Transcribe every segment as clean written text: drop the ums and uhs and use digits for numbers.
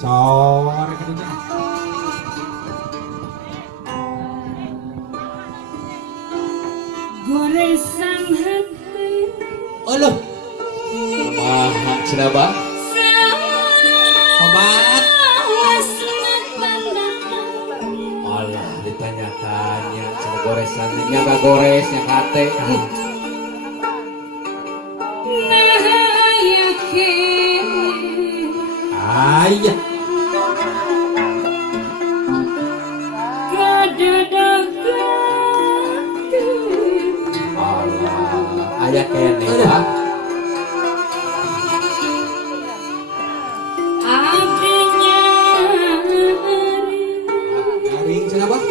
Sore kedua. Goresan hati. Oloh. Kumaha cenah Bah? Obat. Alah ditanya-tanya cenah goresan nya gak goresnya kate. Nah yakin. Ayah. Alah aya kene Bah. Garing cenah Bah.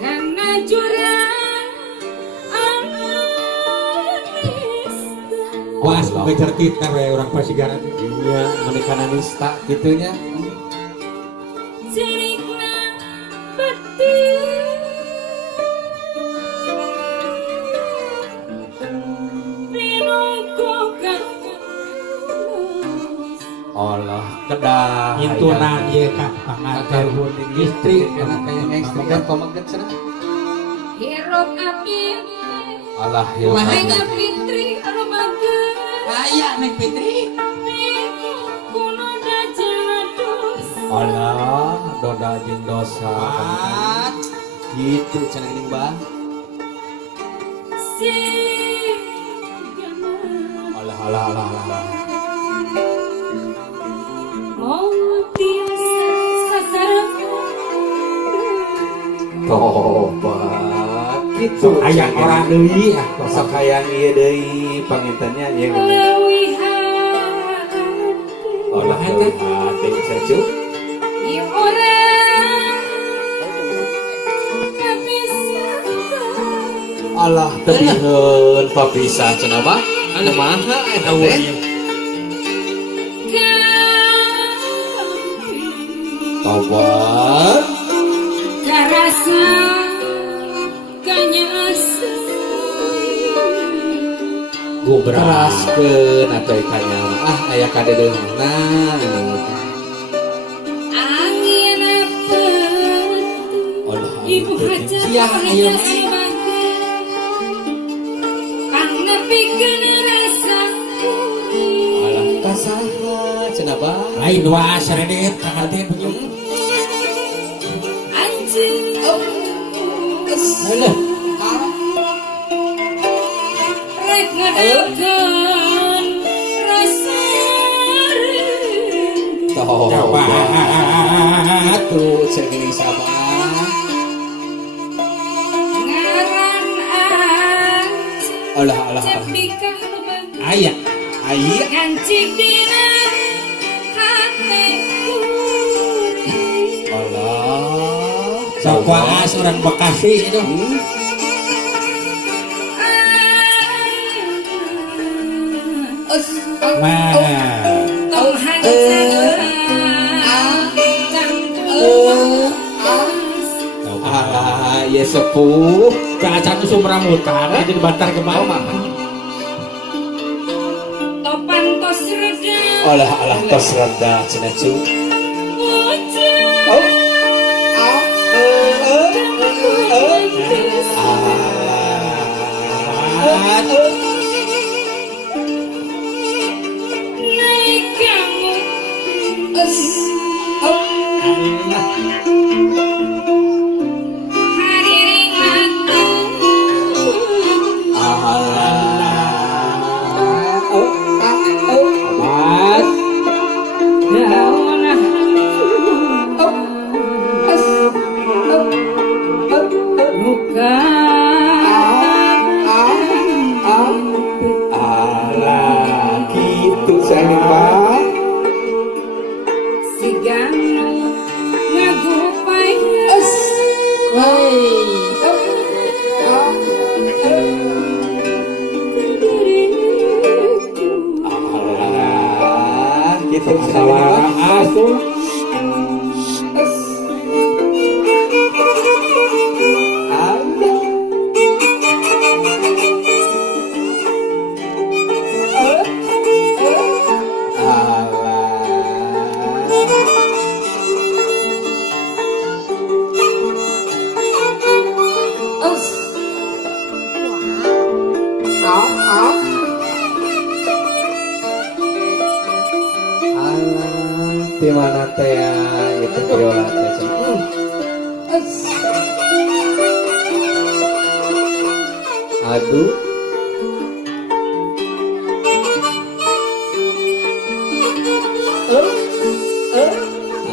Karena jurang Was ngejar kita we orang Pasigaran. Iya, menikah nista gitunya. cerikna betil pinuku kakus Allah kedah. Intunan ye kak pangantar istri karena kayak ekstrim kan pamaget cenah. hirup api Allah hirup Mahainga api. fitri aromaga ayah neng Fitri. kuno dajados Allah doda jeung dosa. Wat. Gitu cenah geuning Bah. si Allah. mau tiasa sasaran Tobat gitu. Ayah orang deui ah. sok hayang ieu deui pangintennya yang lewihan Allah hati sacu. Ieu orang gak bisa Allah tebiheun papisan cenah Bah. Kumaha eta teh? Tobat karasa kanyasa gubraskeun atuh kanya aya kadedeungna. angin apa Allah ibu haja Siang ayeuna. pangnepikeun rasaku Allah kasaha cenah Bah. Lain dua seredet kakak punya. anjing Alah. rek ngadakeun rasa rindu Coba tuh cengeng sabar. ngaran anjing Allah. cepika ayah. Aya ngancik dina hatiku Allah. Sakuas orang Bekasi itu. Nah. tong hancaran Ah, ya sepuh. Cacan usum rambutan jadi bantar kemana? topan tos reda Allah tos rada cenah cu. naik kamu hari ringatu daun luka Allah gitu sayang Bah. si gano ngagupay Allah gitu sayang Salah Bah. asuh. di mana teh ya itu biola teh aduh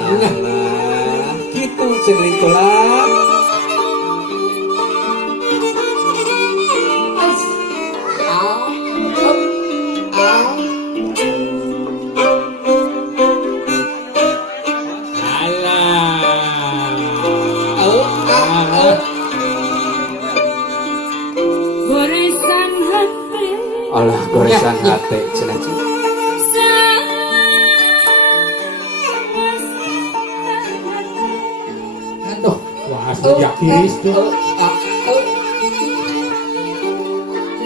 nah gitu sering tulang goresan hati Allah goresan hati cenah cu Aduh, wah sejak kiris tuh.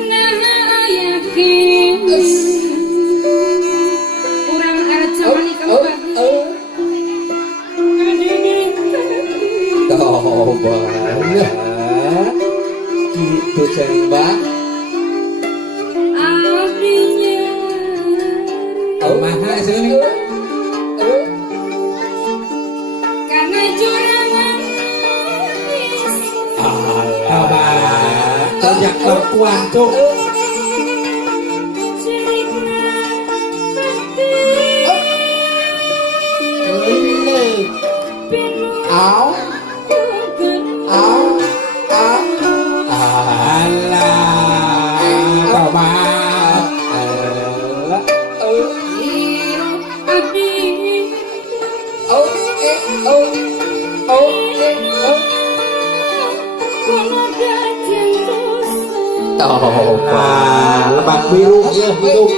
nah yakin kurang arca manika coba gitu sering bang apinya Kumaha sih? karena jurangan Kabar. Sejak perempuan tuh. au Alah, kabar. Toba Lebak biru ya hidup.